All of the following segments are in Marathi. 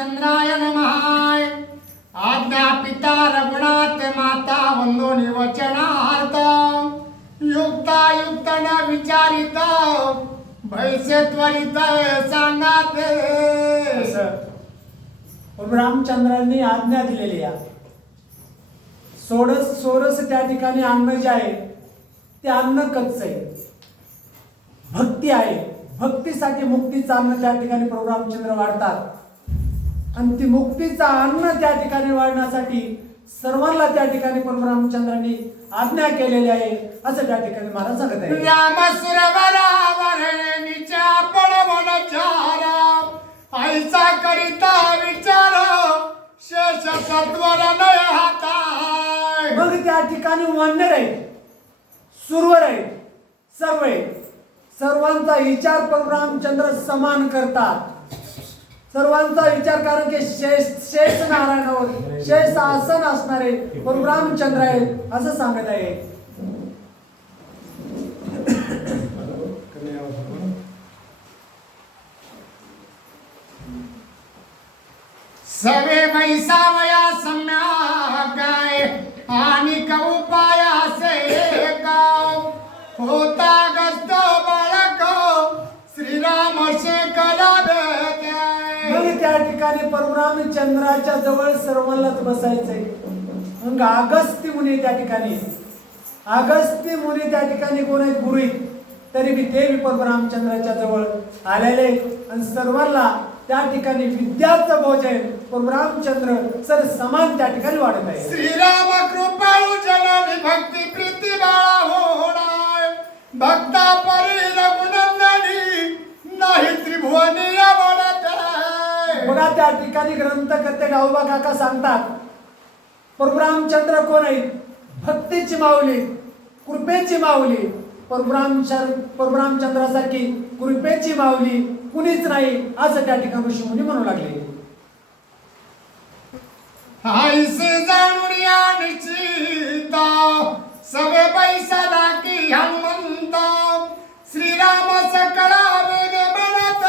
रामचंद्राय नमः। आज्ञा पिता रघुनाथ माता वंदोनि वचनार्थ युक्ता युक्त न विचारित भैसे त्वरित सांगाते। रामचंद्रांनी आज्ञा दिलेली आहे. सोरस त्या ठिकाणी अन्न जे आहे ते अन्न कच्च आहे. भक्ती आहे, भक्तीसाठी मुक्तीचं अन्न त्या ठिकाणी प्रभू रामचंद्र वाढतात आणि ती मुक्तीचा अन्न त्या ठिकाणी वाढण्यासाठी सर्वांना त्या ठिकाणी प्रभू रामचंद्रांनी आज्ञा केलेली आहे असं त्या ठिकाणी महाराज सांगत आहे. राम सुरवरावर निच्या पडवनचार आईचा करिता विचार शेष सत्वर नय हाताय। मग त्या ठिकाणी वानर आहे, सुरवर आहे, सर्व आहे. सर्वांचा विचार प्रभू रामचंद्र समान करतात. सर्वांचा विचार कारण की शेष नारायणावर शेष आसन असणारे प्रभू रामचंद्र आहेत असं सांगत आहे. सवे वैसावया सम्यागाय आणि उपायासे गाव होता गस्त बाळक श्रीराम शेकला भेटे। मग त्या ठिकाणी प्रभू रामचंद्राच्या जवळ सर्वांनाच बसायचंय. मग अगस्त्य मुनी त्या ठिकाणी त्या ठिकाणी कोण आहेत? गुरु आहेत. तरी बी ते प्रभू रामचंद्राच्या जवळ आलेले आणि सर्वांना त्या ठिकाणी विद्याचं भोजन प्रभू रामचंद्र सर समान त्या ठिकाणी वाढत आहे. श्रीराम कृपाळू जननी भक्ती प्रीती बाळा होणार भक्ता परी रघुनंदनी नाही त्रिभुवनी आवडत। बघा त्या ठिकाणी ग्रंथकर्ते गावबा काका सांगतात प्रभू रामचंद्र कोण आहेत? भक्तीची माऊली, कृपेची माऊली. प्रभू रामचंद्रासारखी कृपेची माऊली कुणीच नाही असं त्या ठिकाणी ऋषी मुनी म्हणू लागले. हायसे जाणून या निश्चिता सवे पैसा दाकी हनुमंत श्रीराम सकळा वेग म्हणत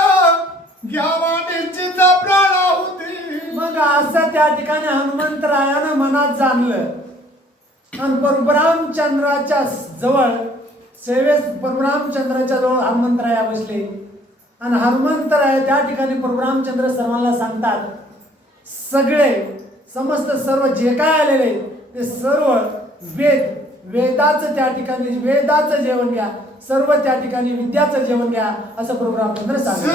घ्यावा निश्चित प्राणाहुती। मग असं त्या ठिकाणी हनुमंतरायानं मनात जाणलं आणि प्रभू रामचंद्राच्या जवळ सेवेस प्रभू रामचंद्राच्या जवळ हनुमंतराया बसले आणि हनुमंतराय त्या ठिकाणी प्रभू रामचंद्र सर्वांना सांगतात सगळे समस्त सर्व जे काय आलेले ते सर्व वेदाचं त्या ठिकाणी वेदाचं जेवण घ्या, सर्व त्या ठिकाणी विद्याचं जेवण घ्या असं प्रभू रामचंद्र सांगतात.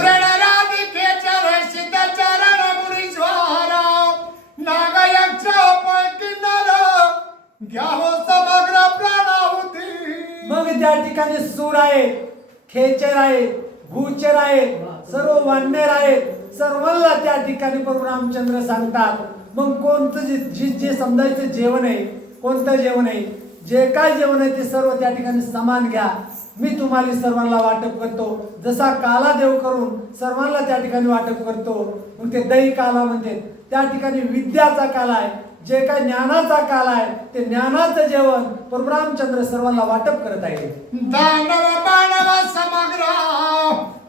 मग त्या ठिकाणी सूर आहे, खेचर आहे, भूचर आहे, सर्व वानर आहेत. सर्वांना त्या ठिकाणी प्रभू रामचंद्र सांगतात मग कोणतं जे समजायचं जेवण आहे, कोणतं जेवण आहे, जे काय जेवण आहे ते सर्व त्या ठिकाणी समान घ्या. मी तुम्हाला सर्वांना वाटप करतो जसा काला देव करून सर्वांना त्या ठिकाणी वाटप करतो. मग ते दही काला म्हणते त्या ठिकाणी विद्याचा काला आहे, जे काय ज्ञानाचा काल आहे ते ज्ञानाचं जेवण प्रभू रामचंद्र सर्वांना वाटप करत आहे. दानव मानव समग्र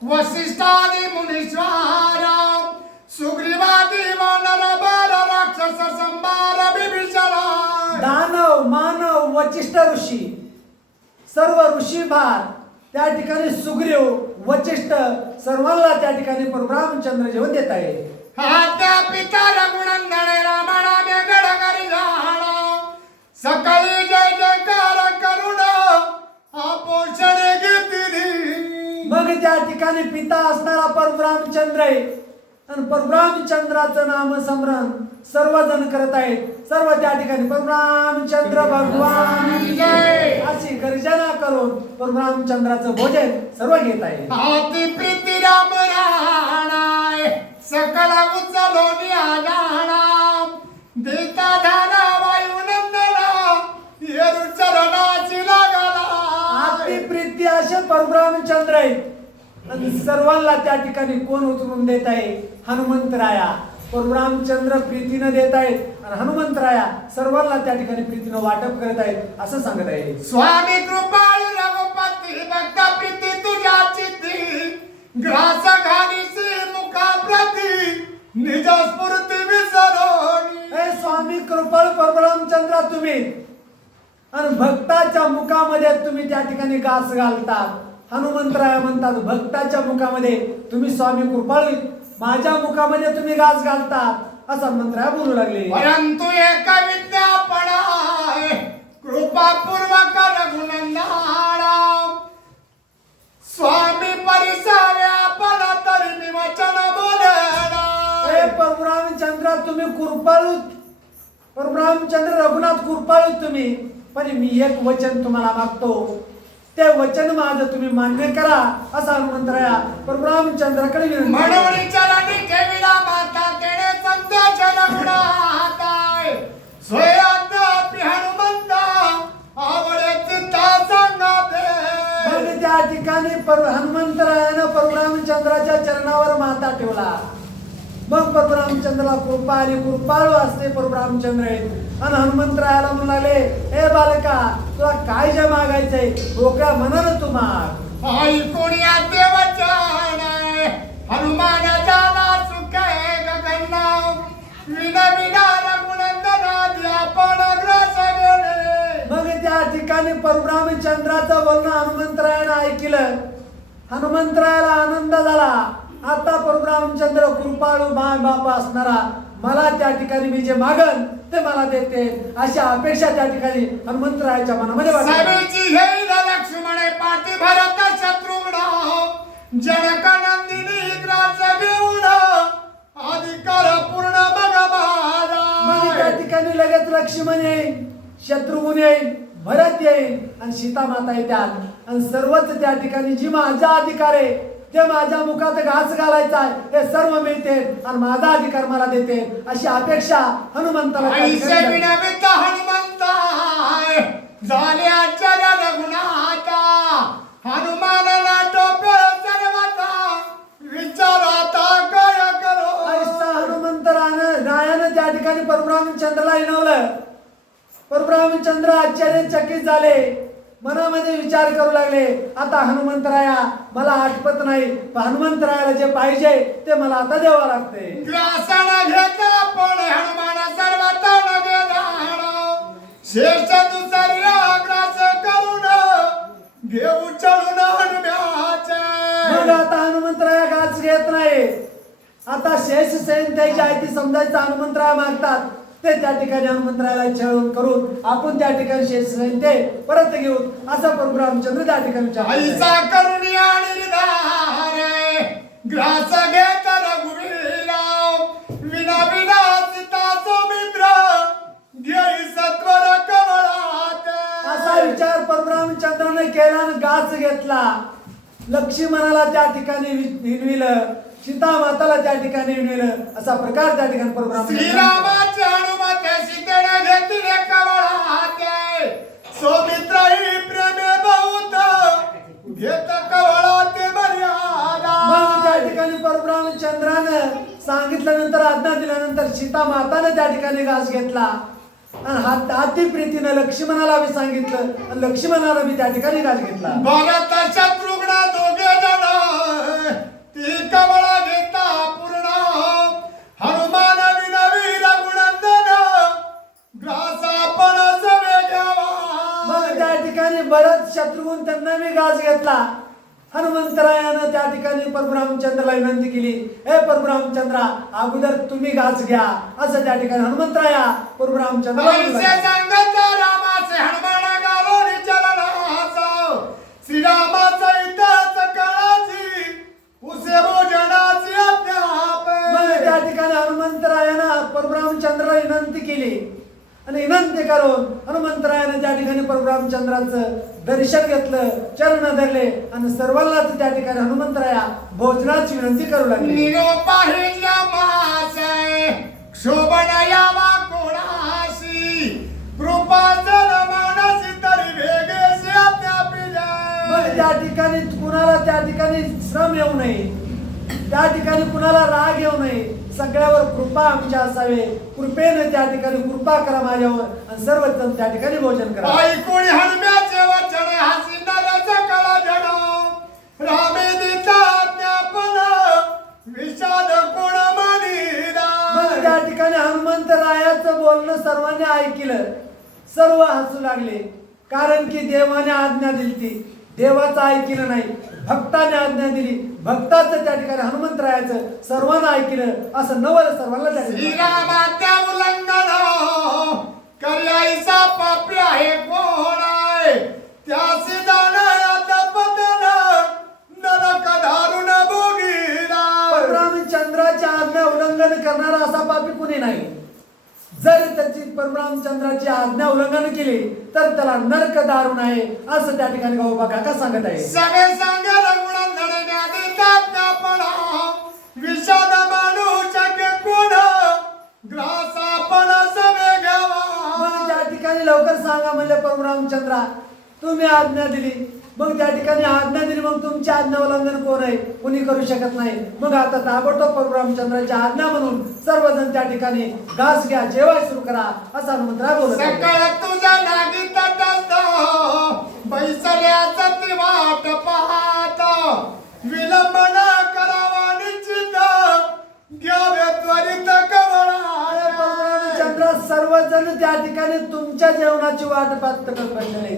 वसिष्ठादी मुनीश्वर सुग्रीवादी वानर बार राक्षस संभार बिभीषण। दानव मानव वचिष्ठ ऋषी सर्व ऋषी भार त्या ठिकाणी सुग्रीव वचिष्ठ सर्वांना त्या ठिकाणी प्रभू रामचंद्र जेवण देत आहे. हात्या पिता रघुनंदन रामणा गड करी जाण सकाळी जय जयकार करुण आपोषण घेतली। मग त्या ठिकाणी पिता असणारा प्रभू रामचंद्र आहे आणि प्रभू रामचंद्राचं नाम स्मरण सर्वजण करत आहेत. सर्व त्या ठिकाणी प्रभू रामचंद्र भगवान जय अशी गर्जना करून प्रभू रामचंद्राचं भोजन सर्व घेत आहे. हाती प्रीती राम राणाय सकल उचलो नियाजाणा देता धाना वायुनंदना येरु चरणाची लागला। अति प्रीती असे प्रभू रामचंद्र आहे आणि सर्वांना त्या ठिकाणी कोण उचलून देत आहे? हनुमंतराया. प्रभू रामचंद्र प्रीतीनं देत आहेत आणि हनुमंतराया सर्वांना त्या ठिकाणी प्रीतीनं वाटप करत आहेत असं सांगत आहे. स्वामी कृपाळू रघुपती भक्त प्रीती तुझ्या चित्ती ग्रास घालीसी मुखा प्रती निज निज स्फूर्ती विसरोनी. हे स्वामी कृपाळू परब्रह्मचंद्रा तुम्ही आणि भक्ताच्या मुखामध्ये तुम्ही त्या ठिकाणी घास घालतात. हनुमंतराय म्हणतात भक्ताच्या मुखामध्ये तुम्ही स्वामी कृपाळू, माझ्या मुखामध्ये तुम्ही घास घालतात असं हनुमंतराय बोलू लागले. परंतु एक विज्ञापन आहे कृपापूर्वक रघुनंदना. स्वामी परिसाव्यापन तरी मी वचन बोलना. हे परब्रह्मचंद्रा तुम्ही कृपाळू, परब्रह्मचंद्र रघुनाथ कृपाळू तुम्ही, पण मी एक वचन तुम्हाला मागतो, ते वचन माझं तुम्ही मान्य करा असा हनुमंतराया परब्रह्मचंद्राकडे विनंती. म्हणून चरणी ठेविला माता केणे संतोष रघुनाथाय. स्वयं हनुमंता आवडे चित्ता सांगाते. मग त्या ठिकाणी हनुमंतरायानं परब्रह्मचंद्राच्या चरणावर माता ठेवला. मग परब्रह्मचंद्राला कृपा आली, कृपाळू असते परब्रह्मचंद्र आणि हनुमंतरायाला म्हणाले हे बालका तुला काय जे मागायचंय डोक्या मनानं तू माग. ऐकून या देवचन हनुमान झाला सुखे गगन. विना विना रघुनंदना आपण ग्रास गेले. मग त्या ठिकाणी परब्रह्मचंद्राचं बोलणं हनुमंतरायानं ऐकलं. हनुमंतरायाला आनंद झाला. आता परब्रह्मचंद्र कृपाळू माय बाप असणारा मला त्या ठिकाणी मी जे मागन ते मला देते अशी अपेक्षा त्या ठिकाणी हनुमंतरायाच्या मनामध्ये वाटली. सभेची घेईल लक्ष्मण पाठी भरत शत्रुघ्न. जनक नंदिनी ग्रास घेऊन अधिकार पूर्ण बघ मग माझा. त्या ठिकाणी लगेच लक्ष्मण येईल, शत्रुघ्न येईल, भरत येईल आणि सीता माता येतात आणि सर्वच त्या ठिकाणी जी माझा अधिकार आहे ते माझ्या मुखात घास घालायचा आहे हे सर्व मिळते आणि माझा अधिकार मला देते अशी अपेक्षा हनुमंताला त्या ठिकाणी ऐसे झाली. विनवित हनुमंता झाले आचार्य रघुनाथा. हनुमानाला टोपे सर्वता विचाराता काय करो. ऐसा हनुमंतरायानं त्या ठिकाणी परब्रह्मचंद्राला हिणवलं. परब्रह्मचंद्र आश्चर्यचकित झाले, मनामध्ये विचार करू लागले आता हनुमंतराया मला आठवत नाही, हनुमंतरायाला जे पाहिजे ते मला आता द्यावं लागते. ग्रासन घेता पण हनुमान सर्वता गेला. शेष दुसऱ्या ग्रास करून घेऊ चढून हनुम्याचे. मग आता हनुमंतराया घास घेत नाही. आता शेष सैन त्याची आयती समजायचं हनुमंतराया मागतात ते त्या ठिकाणी हनुमंतरायाला छळून करून आपण त्या ठिकाणी शेष सैन ते परत घेऊन असं परब्रह्मचंद्र त्या ठिकाणी ऐसा करुणी आणि निधारे ग्रास घेत रघुवीरा. विना विना सीता सौमित्र घेई सत्वर कमळाते. असा विचार परब्रह्मचंद्राने केला आणि घास घेतला. लक्ष्मणाला त्या ठिकाणी हिणविलं, सीता माताला त्या ठिकाणी हिणविलं असा प्रकार त्या ठिकाणी परब्रह्मचंद्र. श्रीरामाचे हनुमते सीतेने घेतले कमळाते. सौमित्रही प्रेमे बहुत घेत कमळाते मर्यादा. मग त्या ठिकाणी परब्रह्मचंद्रानं सांगितल्यानंतर आज्ञा दिल्यानंतर सीता माताने त्या ठिकाणी घास घेतला आणि अति प्रीतीनं लक्ष्मणाला बी सांगितलं आणि लक्ष्मणाला बी त्या ठिकाणी घास घेतला. भरत शत्रुघ्न दोघे जण ती कमळ घेता पूर्ण. हनुमान विनवी रघुनंदन ग्रास आपण सवे घ्यावा. मग त्या ठिकाणी भरत शत्रुघ्न त्यांना मी घास घेतला. हनुमंतरायानं त्या ठिकाणी परब्रह्मचंद्राला विनंती केली, हे परब्रह्मचंद्रा अगोदर तुम्ही घास घ्या असं त्या ठिकाणी हनुमंतराया परब्रह्मचंद्राला ऐसे सांगत रामाचे हनुमान गालोरी चलनाचा. श्रीरामाचा इतिहास काळाची उसे भोजनाची अध्याप. मग त्या ठिकाणी हनुमंतरायानं परब्रह्मचंद्राला विनंती केली आणि विनंती करून हनुमंतरायानं त्या ठिकाणी परब्रह्मचंद्राचं दर्शन घेतलं, चरण धरले आणि सर्वांनाच त्या ठिकाणी हनुमंतराया भोजनाची विनंती करू लागली. निरोपाही मासे क्षोभन यावा कोणाशी. कृपाचल मानसी तरी वेगेशी अद्यापि जाय. मग त्या ठिकाणी कुणाला त्या ठिकाणी श्रम येऊ नये, त्या ठिकाणी कुणाला राग येऊ नये, सगळ्यावर कृपा आमच्या असावे. कृपेने त्या ठिकाणी कृपा करा माझ्यावर आणि सर्वजण त्या ठिकाणी भोजन करा. ऐकून हनुम्याचे वचन हासी नरस कळा जण. रामे दिता ज्ञापन विषाद कोण मानिला. मग त्या ठिकाणी हनुमंतरायाचं बोलणं सर्वांनी ऐकलं. सर्व हसू लागले, कारण की देवाने आज्ञा दिली ती देवाचं ऐकलं नाही, भक्ताने आज्ञा दिली, भक्ताचं त्या ठिकाणी हनुमंतरायाचं सर्वांना ऐकलं. असं नवल सर्वांना त्या ठिकाणी. श्रीरामाच्या उल्लंघन कर्याईचा पापी आहे कोण आहे त्यासी जाणायाचा पतन नरक दारुण भोगीला. परशुरामचंद्राच्या आज्ञा उल्लंघन करणारा असा पापी कुणी नाही. जर त्याची परशुरामचंद्राची आज्ञा उल्लंघन केली तर त्याला नरक दारुण आहे असं त्या ठिकाणी गावोबा काका सांगत आहे. सगळे सांगे रघुनाथ धडे देतात त्यापणा विषाद मानू शके कोण ग्रास आपण सवे घ्यावा. मग त्या ठिकाणी लवकर सांगा म्हणले परशुरामचंद्रा, तुम्ही आज्ञा दिली, मग त्या ठिकाणी आज्ञा दिली, मग तुमची आज्ञा उल्लंघन कोण आहे, कुणी करू शकत नाही. मग आता ताबडतोब परशुरामचंद्राची आज्ञा म्हणून सर्वजण त्या ठिकाणी घास घ्या, जेवाय सुरू करा असा हनुमंतराय बोलत आहे. सकाळ तुझ्या नागी तटस्थ बैसल्याचा ती वाट पाहत विलंबन करावा निश्चित घ्यावे त्वरित कवळा. परशुरामचंद्र सर्वजण त्या ठिकाणी तुमच्या जेवणाची वाट पाहत करत बसलेले.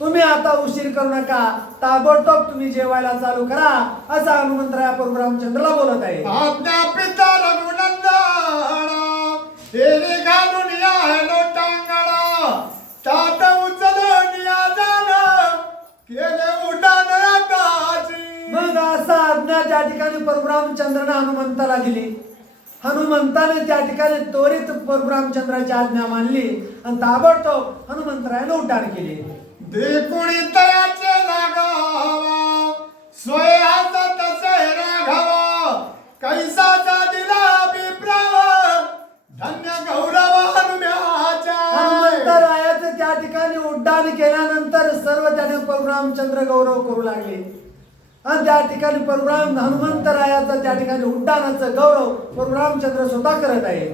तुम्ही आता उशीर करू नका, ताबडतोब तुम्ही जेवायला चालू करा असा हनुमंतराय परशुरामचंद्रला बोलत आहे. आज्ञा पिता रघुनंदन हे घालून या लोटांगण ताट उचलून या जाण केले उड्डाण आकाशी. मग असा आज्ञा त्या ठिकाणी परशुरामचंद्राने हनुमंताला दिली. हनुमंताने त्या ठिकाणी त्वरित परशुरामचंद्राची आज्ञा मानली आणि ताबडतोब हनुमंतरायाने उड्डाण केले. देखुणी तयाचे लागावा सोय हात तसे राघावा कैसाचा दिला अभिप्राव धन्य गौरव हनुम्याचा. हनुमंतरायाचं त्या ठिकाणी उड्डाण केल्यानंतर सर्व त्याने परशुरामचंद्र गौरव करू लागले आणि त्या ठिकाणी हनुमंतरायाचं त्या ठिकाणी उड्डाणाचं गौरव परशुरामचंद्र स्वतः करत आहे.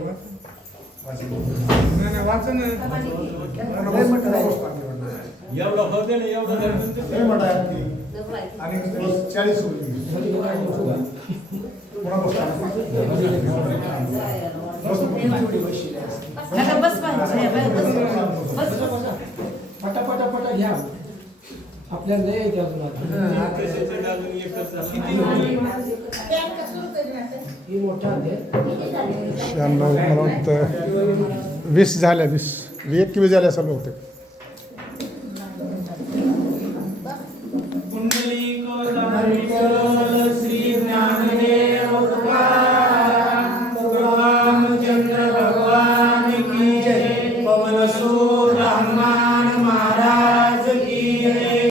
एवढं होते ना एवढं आणि 40 पटापटा घ्या आपल्याला लय येते अजून ही मोठा आहे. 96 मला वाटतं 20 झाल्या 20 21 झाल्या सर्व होते.